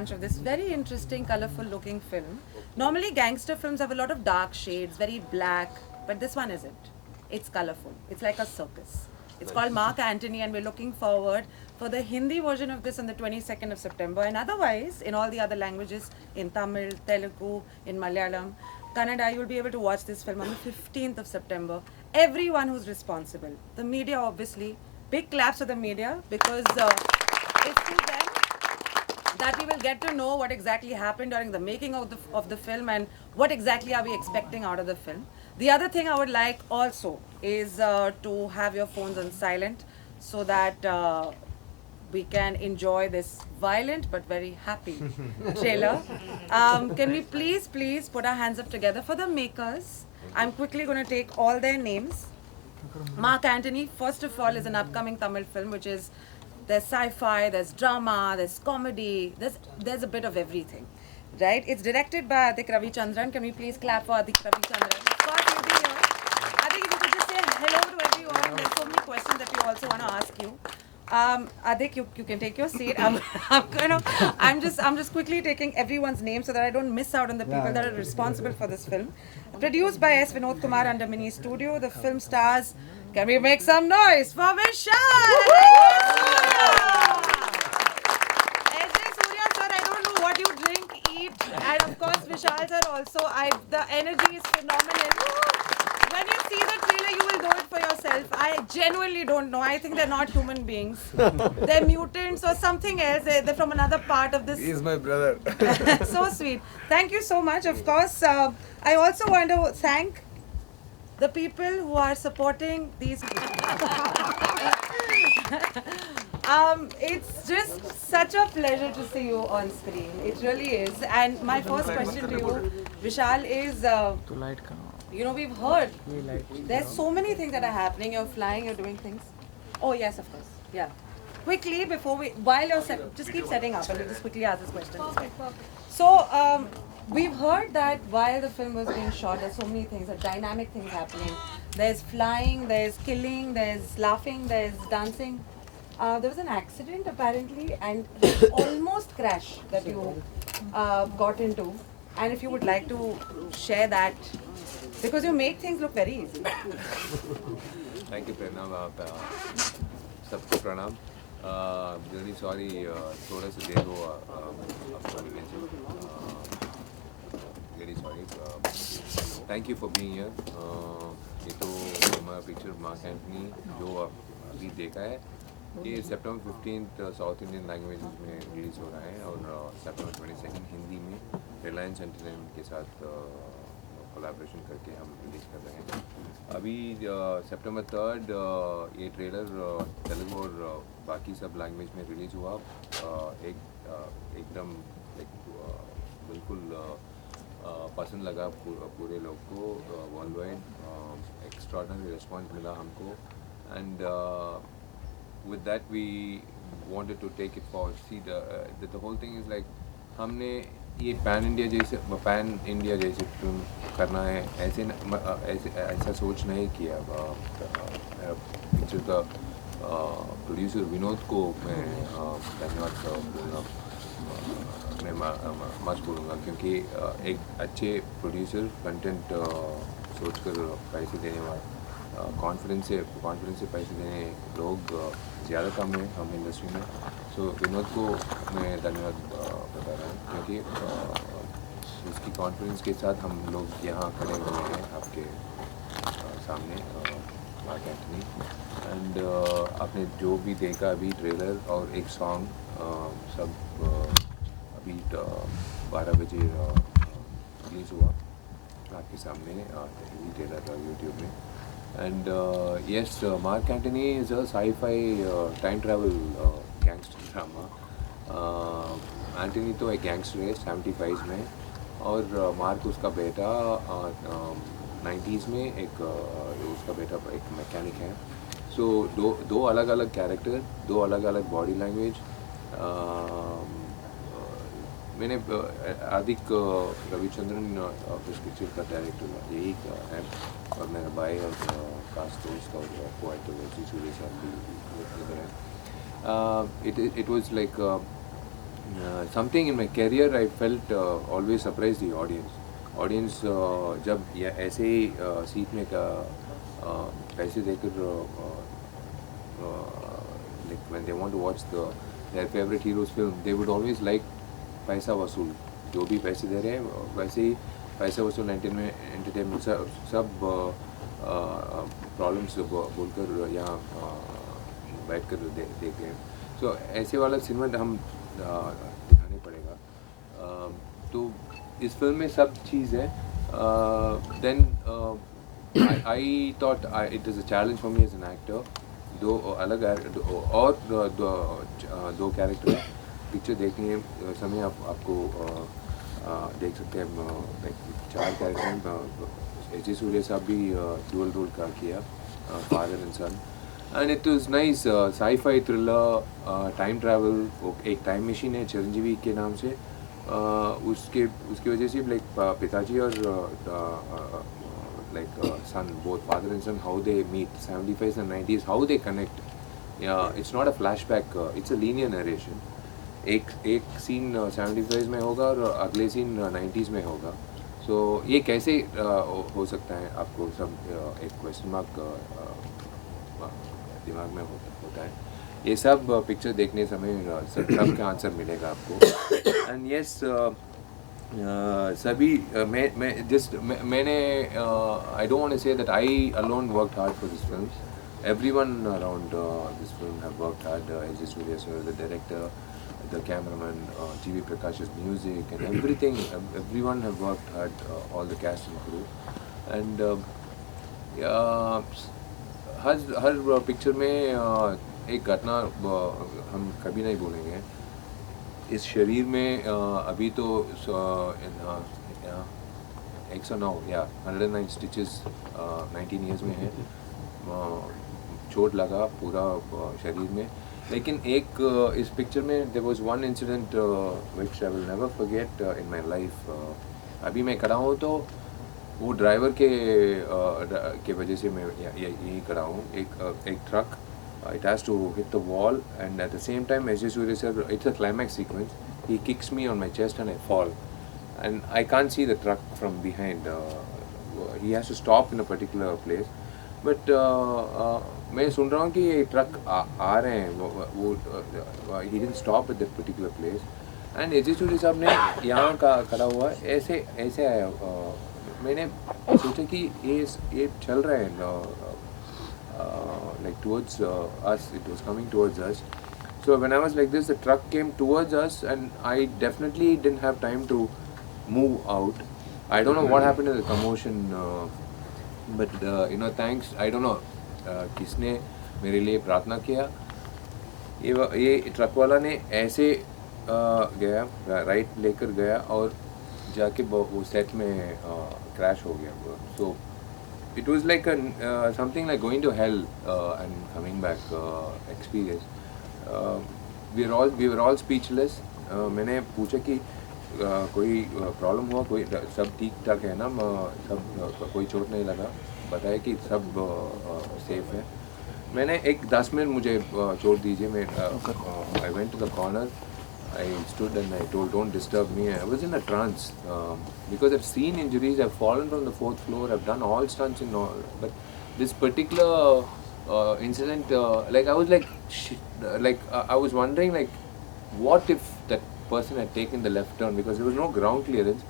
launch of this very interesting, colorful looking film. Normally, gangster films have a lot of dark shades, very black, but this one isn't. It's colorful. It's like a circus. It's called Mark Antony, and we're looking forward for the Hindi version of this on the 22nd of September, and otherwise, in all the other languages, in Tamil, Telugu, in Malayalam, Kannada, you'll be able to watch this film on the 15th of September. Everyone who's responsible, the media obviously, big claps for the media, because it's through them that we will get to know what exactly happened during the making of the film and what exactly are we expecting out of the film. The other thing I would like also is to have your phones on silent so that we can enjoy this violent but very happy trailer. Can we please put our hands up together for the makers? I'm quickly going to take all their names. Mark Antony, first of all, is an upcoming Tamil film, which is there's sci-fi, there's drama, there's comedy, there's a bit of everything, right? It's directed by Adik Ravichandran. Can we please clap for Adik Ravichandran? Of course, you'll be here. Adik, if you could just say hello to everyone. There's so many questions that we also want to ask you. Adik, you can take your seat. I'm just quickly taking everyone's name so that I don't miss out on the people that are responsible for this film. Produced by S. Vinod Kumar under Mini Studio. The film stars. Can we make some noise for Vishal? Surya sir, I don't know what you drink, eat, and of course Vishal sir also. The energy is phenomenal. When you see the trailer, you will know it for yourself. I genuinely don't know. I think they're not human beings. They're mutants or something else. They're from another part of this. He's my brother. So sweet. Thank you so much. Of course, I also want to thank the people who are supporting these. It's just such a pleasure to see you on screen. It really is. And my first question to you, Vishal, is you know, we've heard there's so many things that are happening. You're flying, you're doing things. Oh, yes, of course. Yeah. Quickly, while you're just keep setting up and we'll just quickly ask this question. So, we've heard that while the film was being shot, there's so many things, dynamic things happening. There's flying, there's killing, there's laughing, there's dancing. There was an accident apparently and almost crash that you got into. And if you would like to share that, because you make things look very easy. Thank you, Pranav. Sabko pranam. Really sorry, थोड़ा सा देर हो आपको मिलने से. Really sorry. Thank you for being here. ये तो हमारा picture mark Antony जो अभी देखा है ये सितंबर 15 साउथ इंडियन लैंग्वेज में रिलीज़ हो रहा है और सितंबर 22 हिंदी में रिलायंस एंटरटेनमेंट के साथ कोलैबोरेशन करके हम रिलीज़ कर रहे हैं. अभी सितंबर 3 ये ट्रेलर तेलुगु और बाकी सब लैंग्वेज में रिलीज़ हुआ. एकदम बिल्कुल पसंद लगा पूरे लोग को. वर्ल्ड वाइड एक्स्ट्राऑर्डिनरी रिस्पॉन्स मिला हमको and with that we wanted to take it forward. See the whole thing is like हमने ये पैन इंडिया जैसे फिल्म करना है ऐसा सोच नहीं किया. पिक्चर का प्रोड्यूसर विनोद को मैं धन्यवाद बोलूँगा. मैं मच बोलूँगा क्योंकि एक अच्छे प्रोड्यूसर कंटेंट सोचकर पैसे देने वाले कॉन्फिडेंस से पैसे देने लोग ज़्यादा कम हैं हम इंडस्ट्री में. सो विनोद को मैं धन्यवाद बता रहा हूँ क्योंकि उसकी कॉन्फिडेंस के साथ हम लोग यहाँ खड़े हुए हैं आपके सामने मार्क एंटनी. एंड आपने जो भी देखा अभी ट्रेलर और एक सॉन्ग सब अभी 12 बजे रिलीज़ हुआ आपके सामने हिंदी ट्रेलर यूट्यूब में. And yes, Mark Antony is a sci-fi time travel gangster drama. Antony तो एक गैंगस्टर है 75s में और मार्क उसका बेटा 90s में एक उसका बेटा एक मैकेनिक है. सो दो अलग अलग कैरेक्टर, दो अलग अलग बॉडी लैंग्वेज. मैंने आदिक रविचंद्रन इस पिक्चर का डायरेक्टर यही है और मेरा भाई और कास्ट दोस्त और कोएक्टर सूर्य सर भी इधर है. It was like something in my career I felt always surprised the audience. Audience जब या ऐसे ही सीट में का पैसे देकर like when they want to watch their favorite heroes film, they would always like पैसा वसूल. जो भी पैसे दे रहे हैं वैसे ही पैसा वसूल एंटरटेनमेंट सब प्रॉब्लम्स बोलकर यहाँ बैठ कर देख रहे हैं. सो ऐसे वाला सिनेमा हम दिखाने पड़ेगा. तो इस फिल्म में सब चीज़ है. Then I thought it is a challenge for me as an actor. दो अलग और दो कैरेक्टर है. पिक्चर देखने समय आपको देख सकते हैं. चार कैरेक्टर हैं. एच सूर्य साहब भी डुअल रोल का किया, father and son. And it was nice. Sci-fi thriller, time travel. एक टाइम मशीन है चिरंजीवी के नाम से. उसकी वजह से लाइक पिताजी और like son, both father and son, how they meet, 75s and 90s, how they connect. Yeah, it's not a flashback, it's a linear narration. एक सीन 75s में होगा और अगले सीन 90s में होगा. सो ये कैसे हो सकता है, आपको सब एक क्वेश्चन मार्क दिमाग में होता है. ये सब पिक्चर देखने समय सब का आंसर मिलेगा आपको. एंड यस सभी मैं जस्ट मैंने I don't want to say that I alone worked hard for this film. Everyone around this film have worked hard. A.J. Surya sir, the director, the cameraman, G.V. Prakash's music and everything. Everyone have worked hard, all the cast and crew. And her picture में एक घटना हम कभी नहीं भूलेंगे. इस शरीर में अभी तो 109 या 109 स्टिचेस 19 ईयर्स में है. चोट लगा पूरा शरीर में. लेकिन एक इस पिक्चर में there was one incident which I will never forget in my life. अभी मैं खड़ा हूँ तो वो ड्राइवर के वजह से मैं यही खड़ा हूँ. एक truck, it has to hit the wall, and at the same time, as Surya said, it's a climax sequence. He kicks me on my chest and I fall, and I can't see the truck from behind. He has to stop in a particular place, but मैं सुन रहा हूँ कि ये truck आ रहे हैं. वो he didn't stop at that particular place, and एजे सूर्य साहब ने यहाँ का खड़ा हुआ ऐसे आया. मैंने सोचा कि ये चल रहा है like towards us. It was coming towards us. So when I was like this, the truck came towards us, and I definitely didn't have time to move out. I don't know what happened to the commotion, but thanks. I don't know किसने मेरे लिए प्रार्थना किया. ये truck वाला ने ऐसे गया, राइट लेकर गया और जाके वो सेट में क्रैश हो गया. So it was like something like going to hell and coming back experience. We were all speechless. मैंने पूछा कि कोई प्रॉब्लम हुआ, कोई सब ठीक ठाक है ना, सब कोई चोट नहीं लगा. बताया कि सब सेफ है. मैंने एक 10 मिनट मुझे छोड़ दीजिए. मैं I went to the corner. I stood and I told, don't disturb me. I was in a trance because I've seen injuries. I've fallen from the 4th floor. I've done all stunts and all. But this particular incident, like I was like, I was wondering, like, what if that person had taken the left turn, because there was no ground clearance.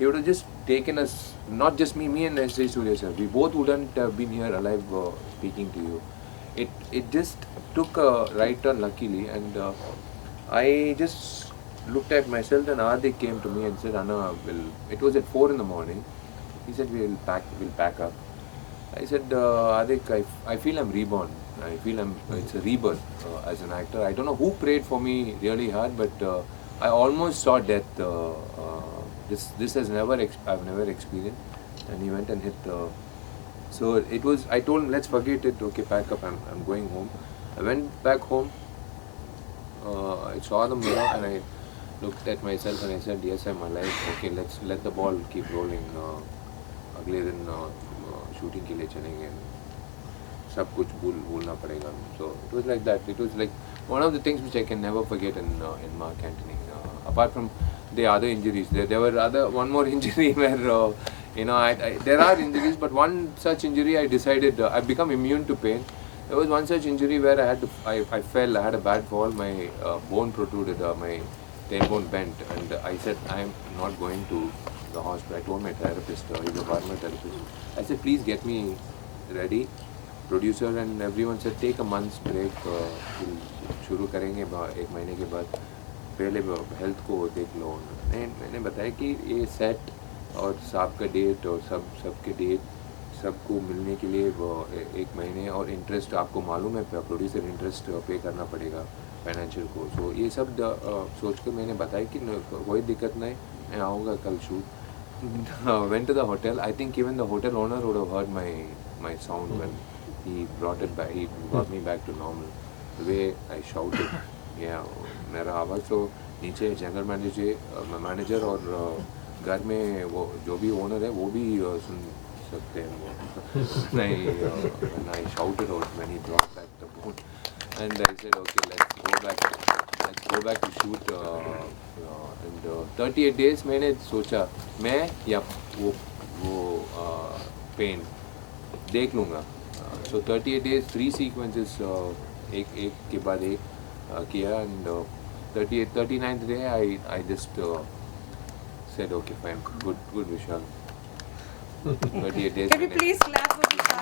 He would have just taken us, not just me and S.J. Surya sir. We both wouldn't have been here alive speaking to you. It just took a right turn, luckily, and I just looked at myself, and Adik came to me and said, Anna, it was at 4 in the morning. He said, we'll pack up. I said, Adik, I feel I'm reborn. I feel it's a rebirth as an actor. I don't know who prayed for me really hard, but I almost saw death. This I've never experienced. And he went and hit. So it was, I told him, let's forget it. Okay, pack up. I'm going home. I went back home. I saw the mirror and I looked at myself and I said, yes, I'm alive. Okay, let's let the ball keep rolling. अगले दिन shooting के लिए चलेंगे. सब कुछ भूलना पड़ेगा. So it was like that. It was like one of the things which I can never forget in Mark Antony. apart from the other injuries, there were one more injury where there are injuries, but one such injury I decided I've become immune to pain. There was one such injury where I fell, I had a bad fall, my bone protruded, my tailbone bent, and I said I'm not going to the hospital. I told my therapist, he's a former therapist. I said, please get me ready. Producer and everyone said, take a month's break. शुरू करेंगे एक महीने के बाद. पहले health को देख लो. मैंने बताया कि ये सेट और साहब का डेट और सबके डेट सबको मिलने के लिए वो एक महीने और इंटरेस्ट आपको मालूम है प्रोड्यूसर इंटरेस्ट पे करना पड़ेगा फाइनेंशियल को. सो ये सब सोच कर मैंने बताया कि कोई दिक्कत नहीं, मैं आऊँगा कल shoot. Went to the hotel. I think even the hotel owner would have heard my sound when he brought it back. He brought me back to normal. The way I shouted, yeah, मेरा आवाज़ तो नीचे general manager और घर में वो जो भी ओनर है वो भी सुन सकते हैं वो. When I shouted out when he brought back the phone, and I said, okay, let's go back to shoot. And 38 days मैंने सोचा मैं या वो पेन देख लूँगा. So 38 days 3 sequences एक के बाद एक किया, and 39th day I just said okay fine, good Vishal. 38 days. Can we please clap for Vishal?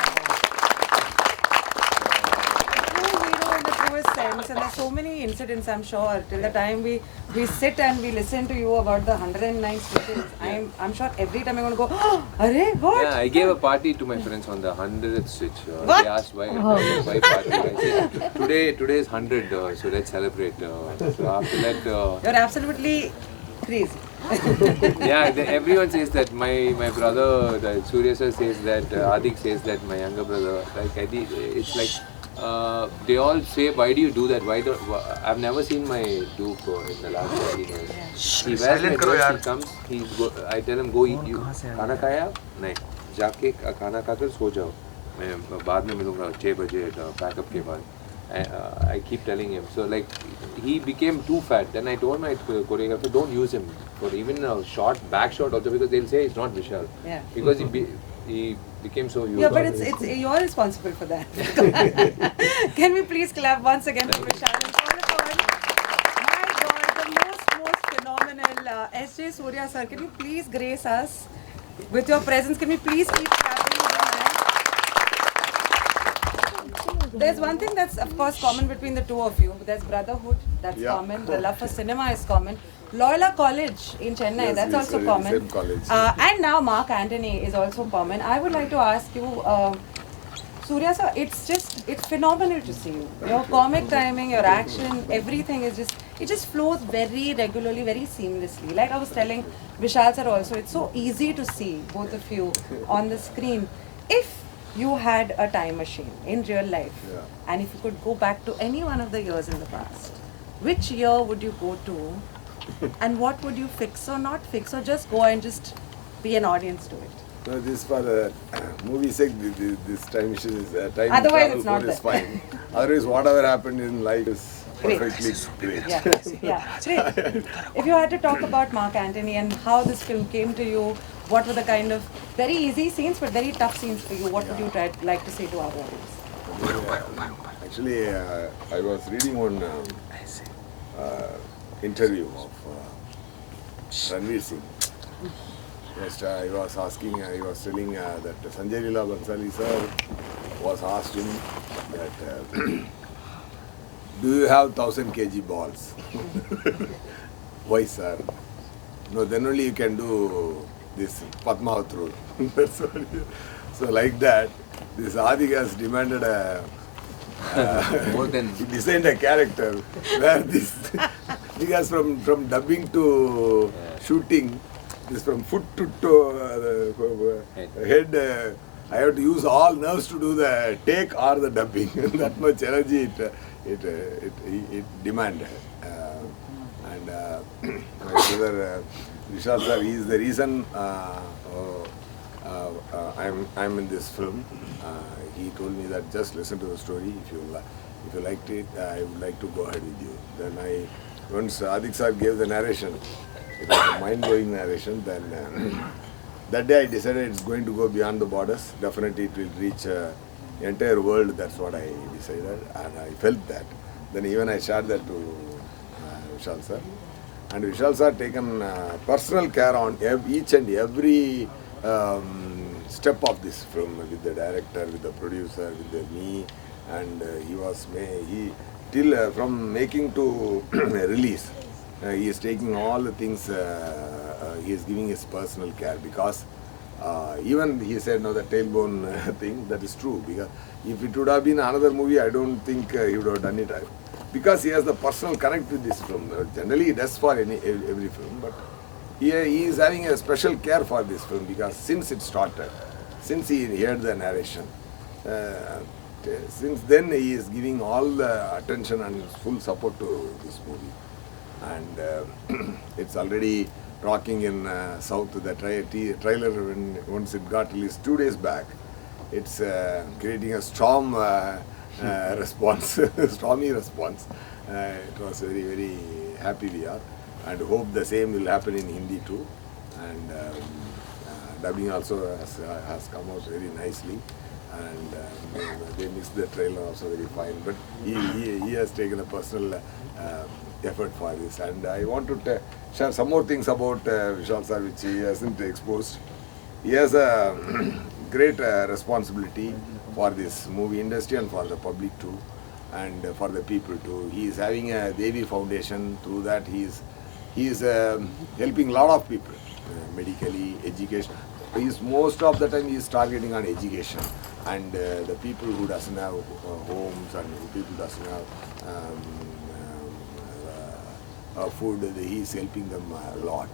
True hero in the truest sense, and there's so many incidents, I'm sure, till the time we sit and we listen to you about the 109 stitches. I'm sure every time I'm going to go, oh, Arey, what? Yeah, I gave a party to my friends on the 100th stitch. What? They asked why party. I said today is 100, so let's celebrate. So after that, You're absolutely crazy. yeah, everyone says that. My brother, Surya sir says that. Adik says that. My younger brother, it's like they all say, why do you do that? I've never seen my Duke in the last 14 years. He wears my dress, he comes, I tell him, go eat. You खाना खाया? नहीं. जाके खाना खाकर सो जाओ. मैं बाद में मिलूँगा 6 बजे पैकअप के बाद. I keep telling him. So like he became too fat. Then I told my choreographer, don't use him for even a short back shot also, because they'll say it's not Vishal. Yeah. Because he became so huge. Yeah, but it's you're responsible for that. Can we please clap once again for Vishal and call upon my God, the most phenomenal S.J. Surya sir. Can you please grace us with your presence? Can we please keep clapping with your hands? There's one thing that's of course common between the two of you. There's brotherhood, that's common. The love for cinema is common. Loyola College in Chennai, that's also common. Same college. And now Mark Antony is also common. I would like to ask you, Surya sir, it's phenomenal to see you. Your comic timing, your action, everything is it just flows very regularly, very seamlessly. Like I was telling Vishal sir also, it's so easy to see both of you on the screen. If you had a time machine in real life, and if you could go back to any one of the years in the past, which year would you go to? And what would you fix or not fix, or just go and just be an audience to it? No, this for movie sake, this time machine is time Otherwise it's travel not is fine. Otherwise, whatever happened in life is Great. perfectly great. Yeah, yeah. Great. If you had to talk about Mark Antony and how this film came to you, what were the kind of very easy scenes but very tough scenes for you? What would you like to say to our audience? Actually, I was reading one interview of Ranveer Singh. Just, I was telling that Sanjay Leela Bhansali sir was asked him that do you have 1000 kg balls? Why, sir? No, then only you can do this Padmavat rule. That's what so like that, this Adik has demanded a More than he designed a character where this because from dubbing to shooting, this from foot to toe, head, I have to use all nerves to do the take or the dubbing. That much energy it demanded. And my brother Vishal sir, he is the reason I'm in this film. He told me that just listen to the story. If you liked it, I would like to go ahead with you. Then once Adik sir gave the narration, it was a mind-blowing narration. Then that day I decided it's going to go beyond the borders. Definitely it will reach entire world. That's what I decided, and I felt that. Then even I shared that to Vishal sir. And Vishal sir taken personal care on each and every step of this film, with the director, with the producer, with me, and he till from making to release, he is taking all the things. He is giving his personal care, because even he said no, the tailbone thing, that is true, because if it would have been another movie, I don't think he would have done it. Because he has the personal connect with this film. Generally he does for every film, but he is having a special care for this film, because since it started, since he heard the narration, since then he is giving all the attention and full support to this movie. And it's already rocking in South. The trailer, once it got released 2 days back, it's creating a storm response, stormy response. It was very, very happy we are, and hope the same will happen in Hindi too. And dubbing also has come out very nicely, and they mixed the trailer also very fine. But he has taken a personal effort for this, and I want to share some more things about Vishal sir, which he hasn't exposed. He has a great responsibility for this movie industry and for the public too, and for the people too. He is having a Devi Foundation. Through that, he is helping a lot of people, medically, education. Most of the time he is targeting on education, and the people who doesn't have homes, and people who doesn't have food, he is helping them a lot.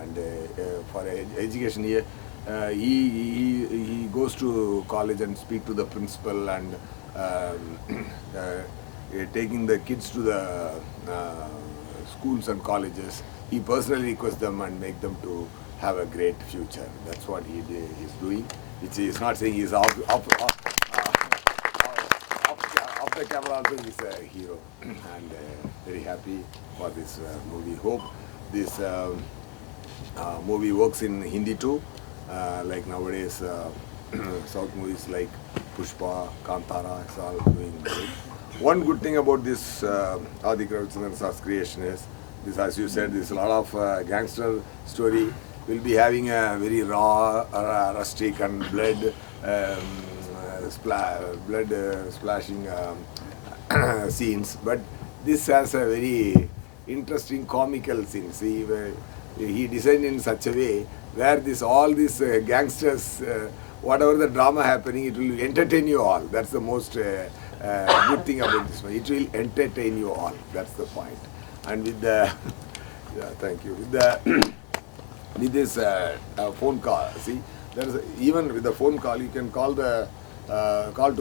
And for education, he goes to college and speak to the principal, and taking the kids to the schools and colleges. He personally requests them and make them to have a great future. That's what he is doing. Which is not saying he's off the camera also. He's a hero, and very happy for this movie. Hope this movie works in Hindi too. Like nowadays, South movies like Pushpa, Kantara, it's all doing great. One good thing about this Adi Ravichandran creation is this, as you said, this a lot of gangster story will be having a very raw, rustic and blood splashing scenes. But this has a very interesting comical scene. See, he designed in such a way where all these gangsters, whatever the drama happening, it will entertain you all. That's the most good thing about this one. It will entertain you all. That's the point. And with the thank you. With this phone call, see, even with the phone call, you can call to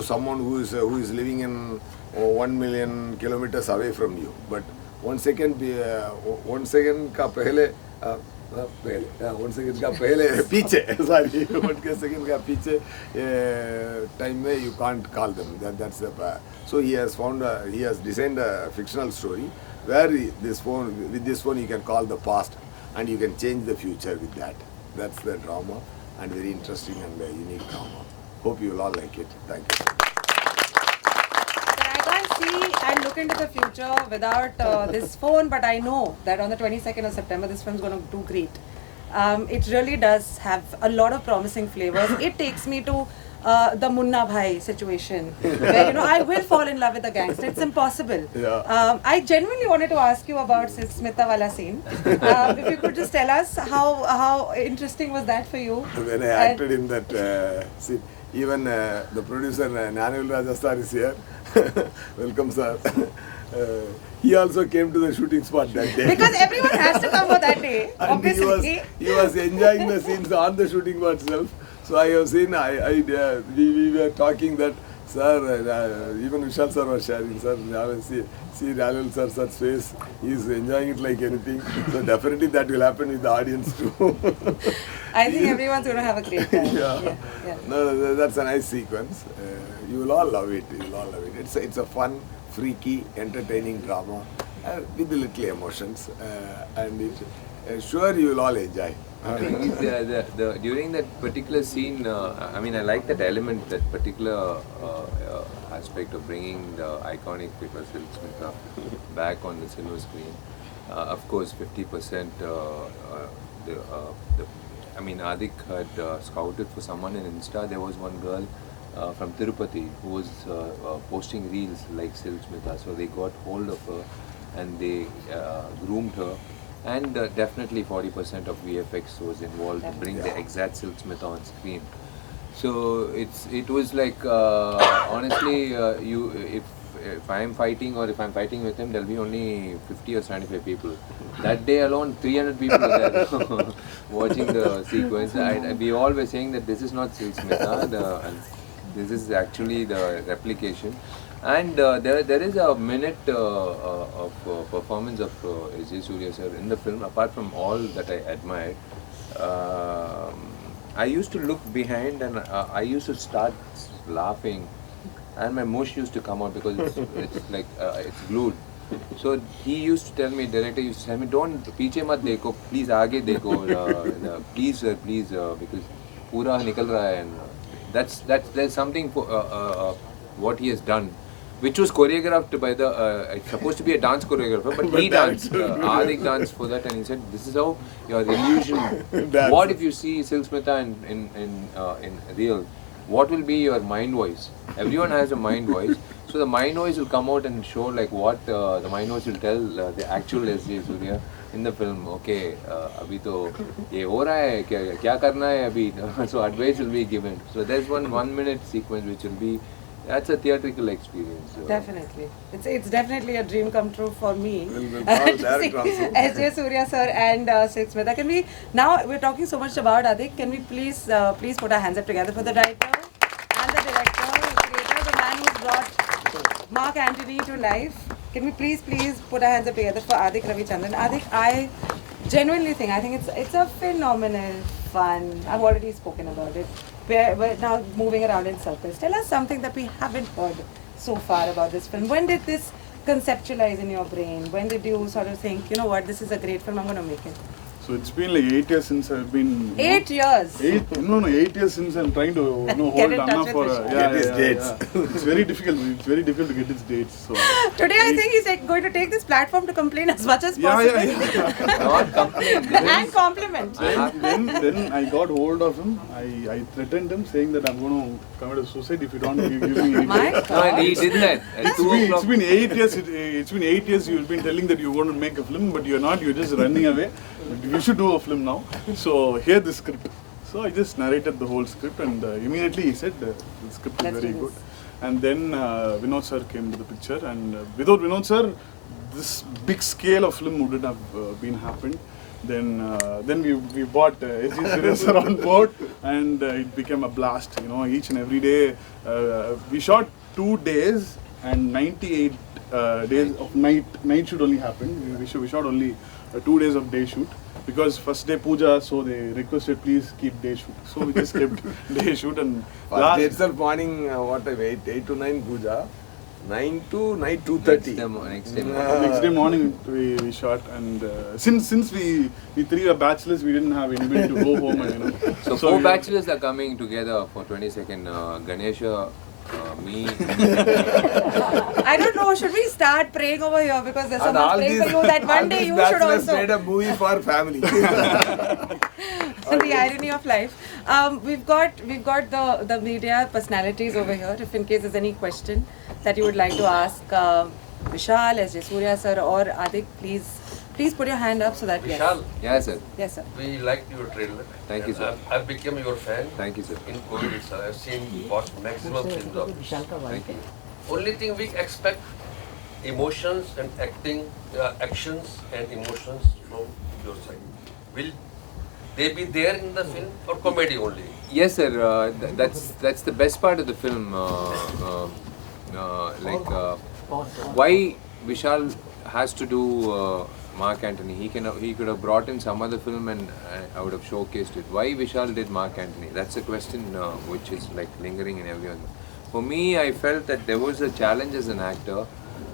someone who is living in 1 million kilometers away from you. But 1 second का पहले 1 second का पहले पीछे sorry 1 second का पीछे time में you can't call them. That's the so he has designed a fictional story where with this phone you can call the past and you can change the future with that. That's the drama, and very interesting and unique drama. Hope you will all like it. Thank you. I can't see and look into the future without this phone, but I know that on the 22nd of September this film is going to do great. It really does have a lot of promising flavors. It takes me to the Munna Bhai situation, where I will fall in love with a gangster. It's impossible. Yeah. I genuinely wanted to ask you about Smita wala scene. If you could just tell us how interesting was that for you? When I acted in that scene, even the producer Nanavil Rajasthar is here. Welcome, sir. He also came to the shooting spot that day. Because everyone has to come for that day, and obviously. he was enjoying the scenes on the shooting spot itself. So I have seen, we were talking that, sir, even Vishal sir was sharing, sir, see Ralil sir's face, he's enjoying it like anything. So definitely that will happen with the audience too. I think everyone's going to have a great time. Yeah. No, that's a nice sequence. You will all love it. You will all love it. It's a fun, freaky, entertaining drama with the little emotions, and sure you will all enjoy. Thing is, during that particular scene, I mean, I like that element, that particular aspect of bringing the iconic Peter Smith back on the silver screen. Of course, 50%. The, the, I mean, Adik had scouted for someone in Insta. There was one girl from Tirupati who was posting reels like Sil Smita. So they got hold of her and they groomed her. And definitely 40% of VFX was involved to bring the exact Sil Smita on screen. So it was like honestly, if I'm fighting or if I'm fighting with him, there'll be only 50 or 75 people. That day alone, 300 people were there watching the sequence. We all were saying that this is not Sil Smita, and this is actually the replication. And there is a minute of performance of S.J. Surya sir in the film. Apart from all that I admired, I used to look behind and I used to start laughing, and my mush used to come out because it's like it's glued. So he used to tell me, director used to tell me, don't पीछे मत देखो, please आगे देखो, please sir, please, because पूरा निकल रहा है, and there's something for what he has done, which was choreographed by it's supposed to be a dance choreographer, but he danced, Adik danced for that, and he said, this is how your illusion, what if you see Sil Smita in real, what will be your mind voice? Everyone has a mind voice, so the mind voice will come out and show like what the mind voice will tell the actual S.J. Surya in the film. Okay, अभी तो ये हो रहा है, क्या करना है अभी, so advice will be given. So there's one 1 minute sequence which will be, that's a theatrical experience. Definitely. It's definitely a dream come true for me. S.J. Surya sir and Sil Smita. Can we, now we're talking so much about Adik, can we please put our hands up together for the writer and the director, the creator, the man who brought Mark Antony to life. Can we please put our hands up together for Adik Ravichandran. Adik, I genuinely think, I think it's a phenomenal fun. I've already spoken about it. We're now moving around in circles. Tell us something that we haven't heard so far about this film. When did this conceptualize in your brain? When did you sort of think, you know what, this is a great film, I'm going to make it? So it's been like 8 years since I've been... 8 years? 8 years since I'm trying to hold Anna for... Get his dates. It's very difficult. It's very difficult to get his dates. So today I think he's going to take this platform to complain as much as possible. Not complain. And compliment. Then I got hold of him. I threatened him saying that I'm going to commit a suicide if you don't give me any dates. No, he did that. It's been 8 years. It's been 8 years you've been telling that you want to make a film, but you're not. You're just running away. You should do a film now. So here the script. So I just narrated the whole script, and immediately he said the script is very good. And then Vinod sir came to the picture, and without Vinod sir, this big scale of film wouldn't have been happened. Then we bought S.J. Surya sir on board, and it became a blast. You know, each and every day we shot 2 days and 98 days of night shoot only happened. We shot only 2 days of day shoot, because first day puja, so they requested please keep day shoot. So we just kept day shoot, and First day itself morning, what time? 8 to 9 puja, 9 to night 2:30. next day morning we shot, and since we three were bachelors, we didn't have anybody to go home, and you know. So 4 bachelors are coming together for 22nd. Ganesha, me. I don't know, should we start praying over here, because there's someone praying for you that one day you should also. Made a movie for family. The irony of life. We've got the media personalities over here. If in case there's any question that you would like to ask Vishal, S.J. Surya sir, or Adik, please put your hand up so that Vishal, Yes, sir. yes sir. we liked your trailer. Thank you, sir. I've become your fan. Thank you, sir. In COVID itself, I've seen watched maximum films of yours. Thank you. Only thing we expect emotions and actions and emotions from your side. Will they be there in the film or comedy only? Yes, sir. That's the best part of the film. Why Vishal has to do Mark Antony. He could have brought in some other film, and I would have showcased it. Why Vishal did Mark Antony? That's a question which is like lingering in everyone. For me, I felt that there was a challenge as an actor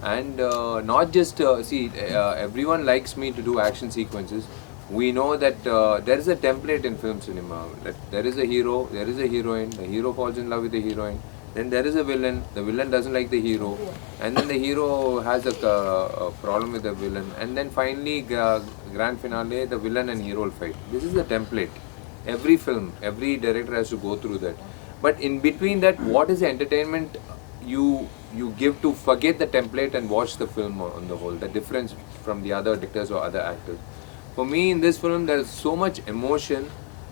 And not just everyone likes me to do action sequences. We know that there is a template in film cinema. That there is a hero, there is a heroine. The hero falls in love with the heroine. Then there is a villain. The villain doesn't like the hero, and then the hero has a problem with the villain. And then finally, grand finale, the villain and hero will fight. This is the template. Every film, every director has to go through that. But in between that, what is the entertainment you give to forget the template and watch the film on the whole? The difference from the other directors or other actors. For me, in this film, there is so much emotion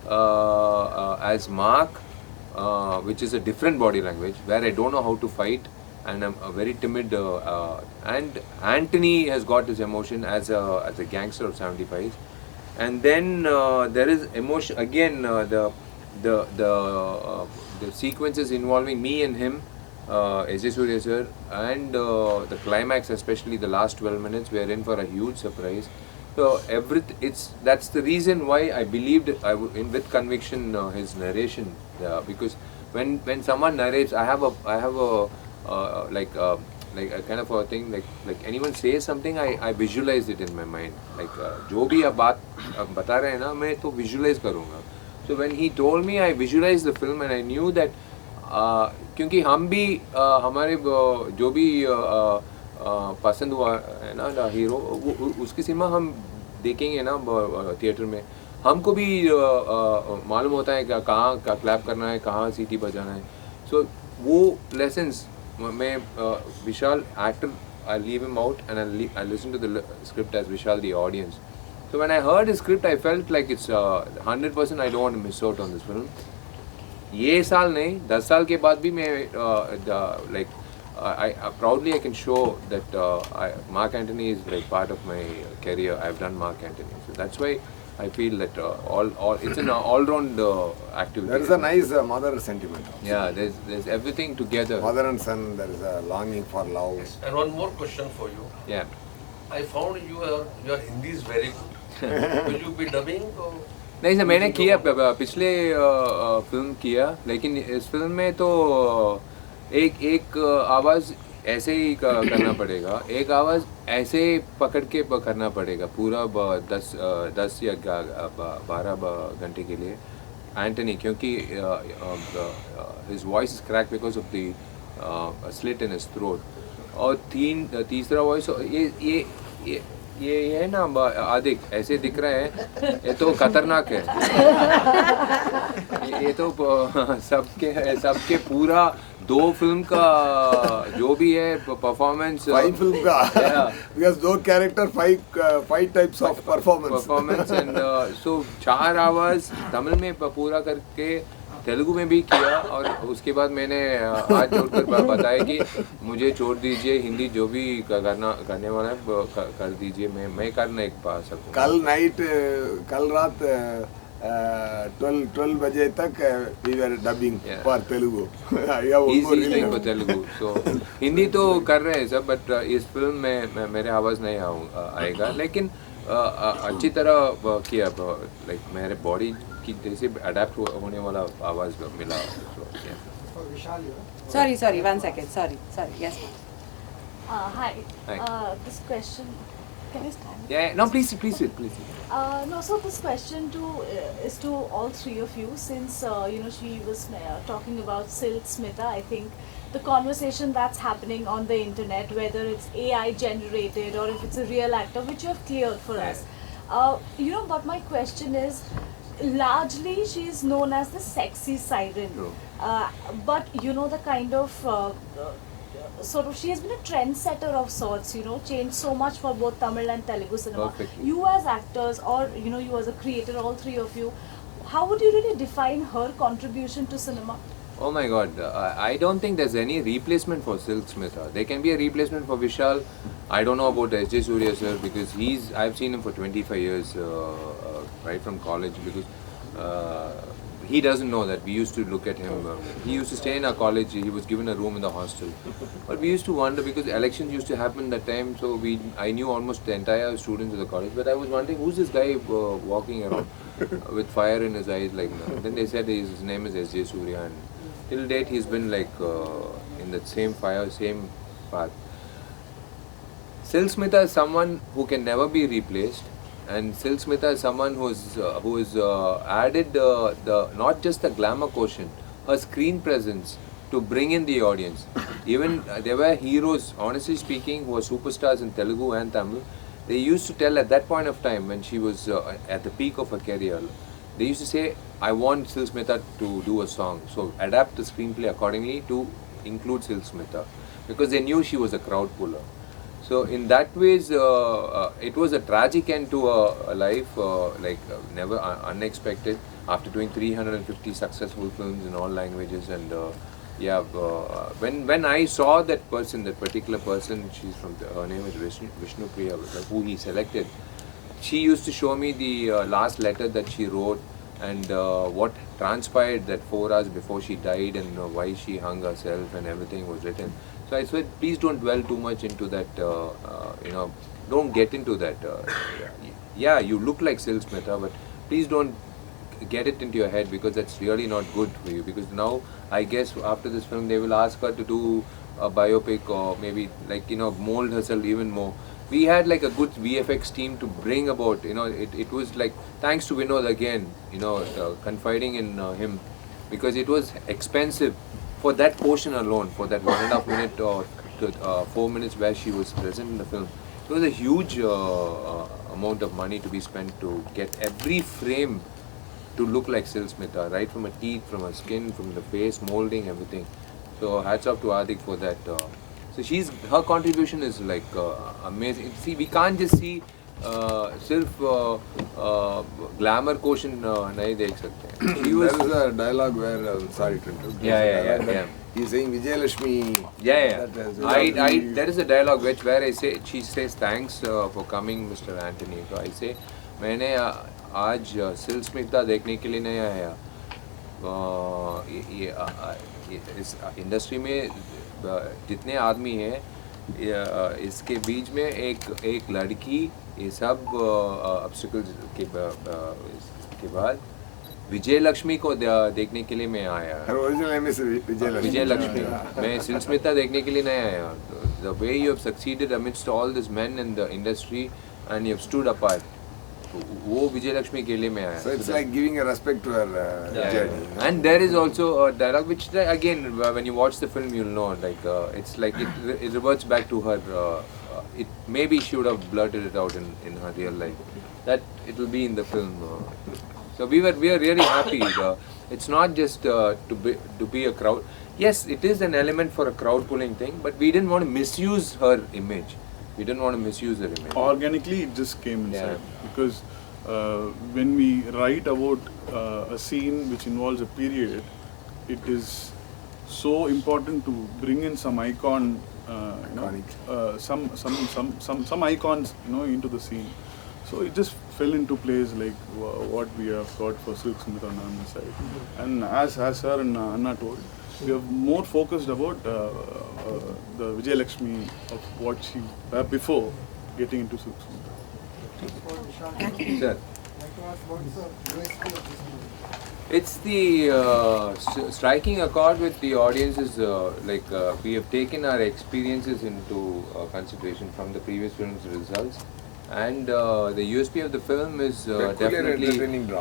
as Mark, which is a different body language, where I don't know how to fight, and I'm a very timid. And Antony has got his emotion as a gangster of 75s, and then there is emotion again. The sequences involving me and him, S.J. Surya sir, and the climax, especially the last 12 minutes, we are in for a huge surprise. So that's the reason why I believed with conviction his narration, because when someone narrates, I have a like a kind of a thing, like anyone says something, I visualize it in my mind, like जो भी आप बात बता रहे हैं ना, मैं तो visualize करूँगा. So when he told me, I visualized the film and I knew that क्योंकि हम भी हमारे जो भी पसंद हुआ है ना द हीरो, उसकी सिनेमा हम देखेंगे ना थिएटर में, हमको भी मालूम होता है कि कहाँ का क्लैप करना है, कहाँ सीटी बजाना है. सो वो लेसन्स मैं विशाल actor, I leave him out and I listen to the script as Vishal the audience. So when I heard the script, I felt like it's 100% I don't want to miss out on this film. ये साल नहीं, 10 साल के बाद भी मैं like proudly I can show that Mark Antony is like part of my career. I've done Mark Antony, so that's why I feel that it's an all-round activity. There is a nice mother sentiment. Yeah, there's everything together. Mother and son, there is a longing for love. Yes. And one more question for you. Yeah. I found your Hindi is very good. Will you be dubbing or? नहीं sir, मैंने किया पिछले film किया, लेकिन इस film में तो एक आवाज़ ऐसे ही करना पड़ेगा, एक आवाज़ ऐसे पकड़ के करना पड़ेगा पूरा 10 या 12 घंटे के लिए एंटनी, क्योंकि his voice is cracked because of the slit in his throat. और तीसरा वॉइस ये है ना आदिक ऐसे दिख रहा है, ये तो खतरनाक है. ये तो सबके पूरा 2 फिल्म का जो भी है परफॉर्मेंस, 5 फिल्म का, because 2 character 5 types of performance and so 4 आवाज तमिल में पूरा करके तेलुगु में भी किया, और उसके बाद मैंने हाथ जोड़कर बताया कि मुझे छोड़ दीजिए, हिंदी जो भी करने वाला है कर दीजिए, मैं कर नहीं पा सकूँ. कल रात 12 बजे तक we were dubbing for Telugu. Easy for Telugu. So Hindi तो कर रहे हैं सब, बट इस फिल्म में मेरे आवाज़ नहीं आएगा, लेकिन अच्छी तरह किया, लाइक मेरे बॉडी की जैसे अडेप्ट होने वाला आवाज़ मिला. Sorry, 1 second. Sorry. Yes. Hi. Hi. This question, can I stand? Yeah, no, please. No, so this question is to all 3 of you, since she was talking about Silk Smita. I think the conversation that's happening on the internet, whether it's AI generated or if it's a real actor, which you have cleared for us. But my question is, largely she is known as the sexy siren. True. But the kind of sort of, she has been a trendsetter of sorts, changed so much for both Tamil and Telugu cinema. Perfectly. You as actors, or you as a creator, all 3 of you, how would you really define her contribution to cinema? Oh my God, I don't think there's any replacement for Silk Smita. There can be a replacement for Vishal. I don't know about S.J. Surya sir, because I've seen him for 25 years, right from college, because he doesn't know that we used to look at him. He used to stay in our college. He was given a room in the hostel. But we used to wonder, because elections used to happen that time, so I knew almost the entire students of the college. But I was wondering, who's this guy walking around with fire in his eyes like that? Then they said his name is S.J. Surya, and till date he's been like in that same fire, same path. Sil Smita is someone who can never be replaced, and Sil Smita is someone who's added the not just the glamour quotient, her screen presence to bring in the audience. Even there were heroes, honestly speaking, who were superstars in Telugu and Tamil. They used to tell at that point of time when she was at the peak of her career, they used to say, "I want Sil Smita to do a song, so adapt the screenplay accordingly to include Sil Smita," because they knew she was a crowd puller. So in that ways, it was a tragic end to a life, never unexpected. After doing 350 successful films in all languages, and when I saw that person, that particular person, her name is Vishnu Priya, who he selected. She used to show me the last letter that she wrote, and what transpired that 4 hours before she died, and why she hung herself, and everything was written. So I said, please don't dwell too much into that, don't get into that. Yeah, you look like Sil Smita, but please don't get it into your head, because that's really not good for you. Because now, I guess after this film, they will ask her to do a biopic, or maybe mold herself even more. We had like a good VFX team to bring about, it was like, thanks to Vinod again, confiding in him, because it was expensive for that portion alone, for that 1.5 minute or 4 minutes where she was present in the film. It was a huge amount of money to be spent to get every frame to look like Sil Smita, right from her teeth, from her skin, from the face, molding, everything. So hats off to Adik for that. So her contribution is like amazing. See, we can't just see सिर्फ glamour quotient नहीं देख सकते. There is a dialogue where sorry to interrupt. Yeah. He's saying Vijayalakshmi. Yeah. There is a dialogue where she says thanks for coming, Mr. Antony. So I say मैंने आज सिल स्मिता देखने के लिए नहीं आया. इस इंडस्ट्री में जितने आदमी हैं, इसके बीच में एक लड़की, ये सब ऑब्स्टिकल्स के बाद विजय लक्ष्मी को देखने के लिए मैं आया. विजय लक्ष्मी. मैं सिल स्मिता देखने के लिए नहीं आया. The way you have succeeded amidst all these men in the industry and you have stood apart, वो विजय लक्ष्मी के लिए मैं आया. So it's like giving a respect to her journey. And there is also a dialogue which again when you watch the film you'll know, like it's like it reverts back to her. It maybe she would have blurted it out in her real life. That it will be in the film. So we are really happy. It's not just to be a crowd. Yes, it is an element for a crowd pulling thing, but we didn't want to misuse her image. We didn't want to misuse her image. Organically, it just came inside. Because when we write about a scene which involves a period, it is so important to bring in some icon, some icons, into the scene. So it just fell into place like what we have got for Silk Smith on Anna's side. And as her and Anna told, we are more focused about the Vijay Lakshmi of what she had before getting into Silk Smith. Sir. It's the striking a chord with the audiences. We have taken our experiences into consideration from the previous film's results, and the USP of the film is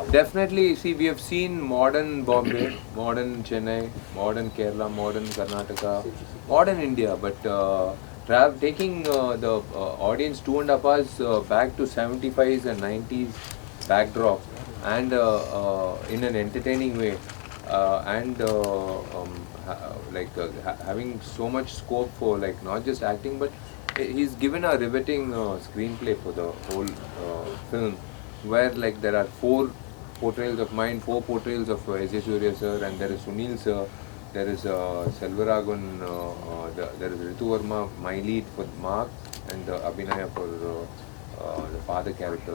definitely. See, we have seen modern Bombay, modern Chennai, modern Kerala, modern Karnataka, modern India, but taking the audience 2.5 hours back to 75s and 90s backdrop, and in an entertaining way, and having so much scope for not just acting, but he's given a riveting screenplay for the whole film, where there are 4 portrayals of mine, 4 portrayals of S.J. Surya sir, and there is Sunil sir, there is Selvaragun, there is Ritu Verma, my lead for Mark, and Abhinaya for the father character.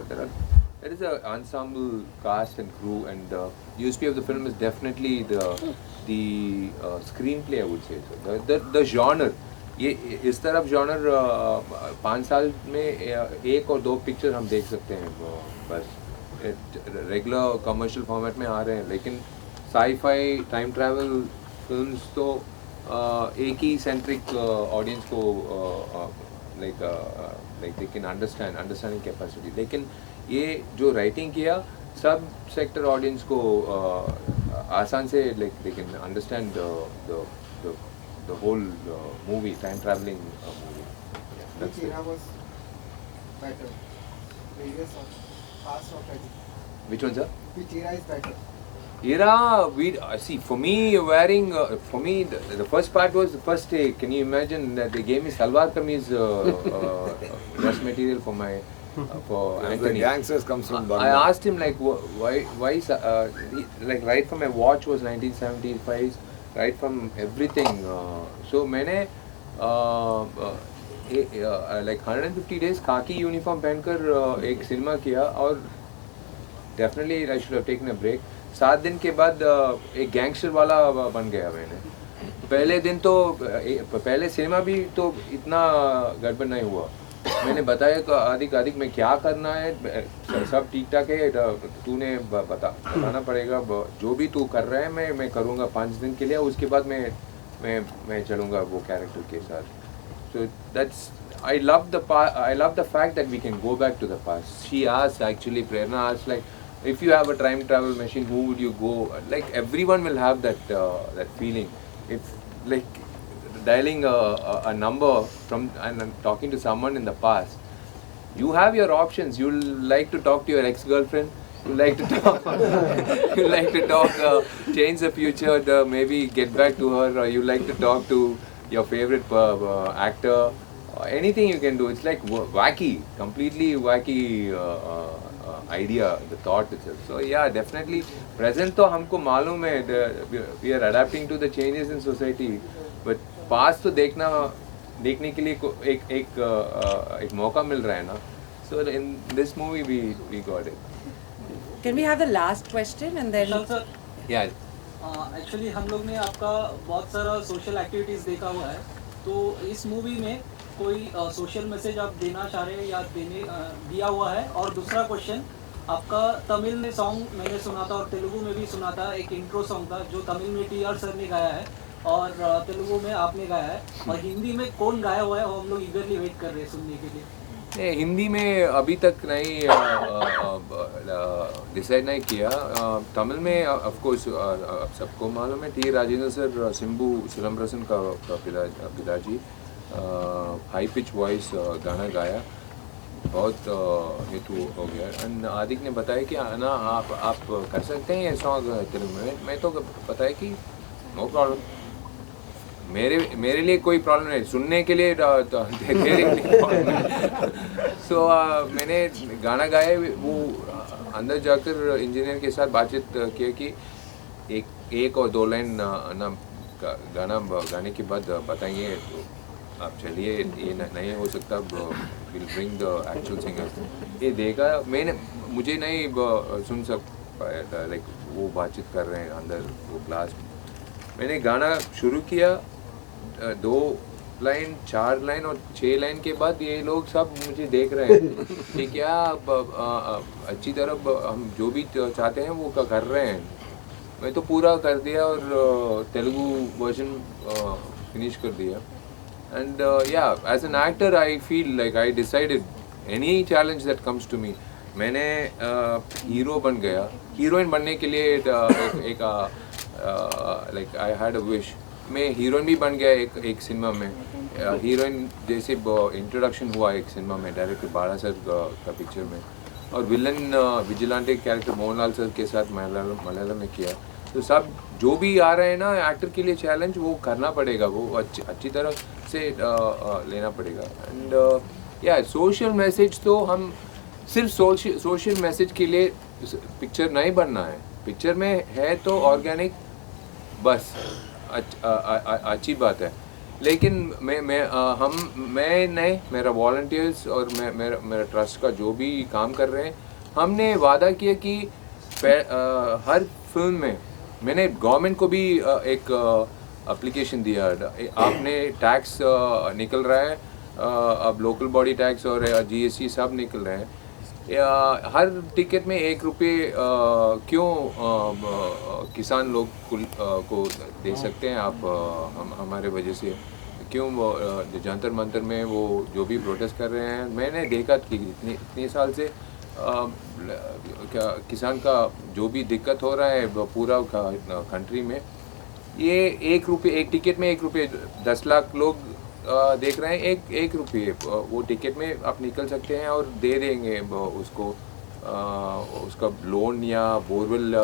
There is an ensemble cast and crew, and the USP of the film is definitely the screenplay, I would say. The genre. ये इस तरफ genre 5 साल में 1 और 2 picture हम देख सकते हैं, बस रेगुलर कमर्शियल फॉर्मेट में आ रहे हैं, लेकिन साई-फाई टाइम ट्रैवल फिल्म्स तो एक ही सेंट्रिक ऑडियंस को like they can understanding capacity. लेकिन ये जो राइटिंग किया सब सेक्टर ऑडियंस को आसान से like they can understand the whole movie, time traveling movie. Yeah, that's Which it. era was better? Previous or past or present? Which one, sir? Which era is better? Era, we see. For me, wearing for me the first part was the first day. Can you imagine that they gave me salwar kameez dress material for my for The Antony. gangsters comes from Burma. I asked him like why like right from my watch was 1975, right from everything. So मैंने like 150 days khaki uniform पहनकर एक cinema किया और definitely I should have taken a break. 7 दिन के बाद एक gangster वाला बन गया मैंने. पहले दिन तो पहले सिनेमा भी तो इतना गड़बड़ नहीं हुआ. मैंने बताया आदिक मैं क्या करना है, सब ठीक ठाक है, तूने बताना पड़ेगा जो भी तू कर रहा है मैं करूँगा 5 दिन के लिए, उसके बाद मैं चलूँगा वो कैरेक्टर के साथ. So that's I love the fact that we can go back to the past. She asked actually, Prerna asked like, if you have a time travel machine, who would you go? Like everyone will have that feeling. If like dialing a number from and talking to someone in the past, you have your options. You like to talk to your ex-girlfriend. You like to talk. You like to talk. Change the future. Maybe get back to her. Or you like to talk to your favorite actor. Anything you can do. It's like wacky, completely wacky idea, the thought itself. So yeah, definitely present तो हमको मालूम है, we are adapting to the changes in society, but past तो देखने के लिए एक मौका मिल रहा है ना. So in this movie we got it. Can we have the last question and then? Sir Yeah. Actually हम लोग ने आपका बहुत सारा सोशल एक्टिविटीज़ देखा हुआ है, तो इस मूवी में कोई सोशल मैसेज आप देना चाह रहे हैं या दिया हुआ है? और दूसरा क्वेश्चन, आपका तमिल में सॉन्ग मैंने सुना था और तेलुगु में भी सुना था, एक इंट्रो सॉन्ग था जो तमिल में टी आर सर ने गाया है और तेलुगु में आपने गाया है, और हिंदी में कौन गाया हुआ है वो हम लोग ईगरली वेट कर रहे हैं सुनने के लिए. हिंदी में अभी तक नहीं डिसाइड नहीं किया. तमिल में ऑफ कोर्स सबको मालूम है, टी राजेंद्र सर सिंबू सिलम्बरसन का पिताजी हाई पिच वॉइस गाना गाया, बहुत हिट हो गया. एंड आदिक ने बताया कि ना आप कर सकते हैं ये सॉन्ग तेलुगु में. मैं तो बताया कि नो प्रॉब्लम, मेरे लिए कोई प्रॉब्लम नहीं, सुनने के लिए सो मैंने गाना गाया. वो अंदर जाकर इंजीनियर के साथ बातचीत किया कि एक और 2 लाइन ना गाना गाने के बाद बताएंगे, तो आप चलिए, ये नहीं हो सकता, will bring the actual singers. ये देखा मुझे नहीं सुन सकता, लाइक वो बातचीत कर रहे हैं अंदर वो क्लास में. मैंने गाना शुरू किया, 2 लाइन 4 लाइन और 6 लाइन के बाद ये लोग सब मुझे देख रहे हैं कि क्या अच्छी तरह हम जो भी चाहते हैं वो कर रहे हैं. मैं तो पूरा कर दिया और तेलुगु वर्जन फिनिश कर दिया. एंड या as an actor I feel like I decided any challenge that comes to me. मैंने हीरो बन गया. हीरोइन बनने के लिए एक like I had a wish. मैं हीरोइन भी बन गया एक सिनेमा में. हीरोइन जैसे इंट्रोडक्शन हुआ एक सिनेमा में डायरेक्टर बाला सर का पिक्चर में, और villain vigilante character Mohanlal sir के साथ मलयालम में किया. तो सब जो भी आ रहे हैं ना एक्टर के लिए चैलेंज, वो करना पड़ेगा, वो अच्छी तरह से लेना पड़ेगा. एंड या सोशल मैसेज तो हम सिर्फ सोशल मैसेज के लिए पिक्चर नहीं बनना है. पिक्चर में है तो ऑर्गेनिक बस अच्छी बात है. लेकिन मैं नहीं, मेरा वॉलंटियर्स और मेरा ट्रस्ट का जो भी काम कर रहे हैं, हमने वादा किया कि हर फिल्म में मैंने गवर्नमेंट को भी एक एप्लीकेशन दिया. आपने टैक्स निकल रहा है, अब लोकल बॉडी टैक्स और जीएसटी सब निकल रहे हैं. हर टिकट में 1 रुपये क्यों किसान लोग को दे सकते हैं आप हमारे वजह से. क्यों जंतर मंतर में वो जो भी प्रोटेस्ट कर रहे हैं, मैंने देखा कि इतने साल से क्या किसान का जो भी दिक्कत हो रहा है पूरा कंट्री में, ये 1 रुपये, एक टिकट में 1 रुपये, 10 लाख लोग देख रहे हैं, एक रुपये वो टिकट में आप निकल सकते हैं और दे देंगे उसको उसका लोन या बोरवेल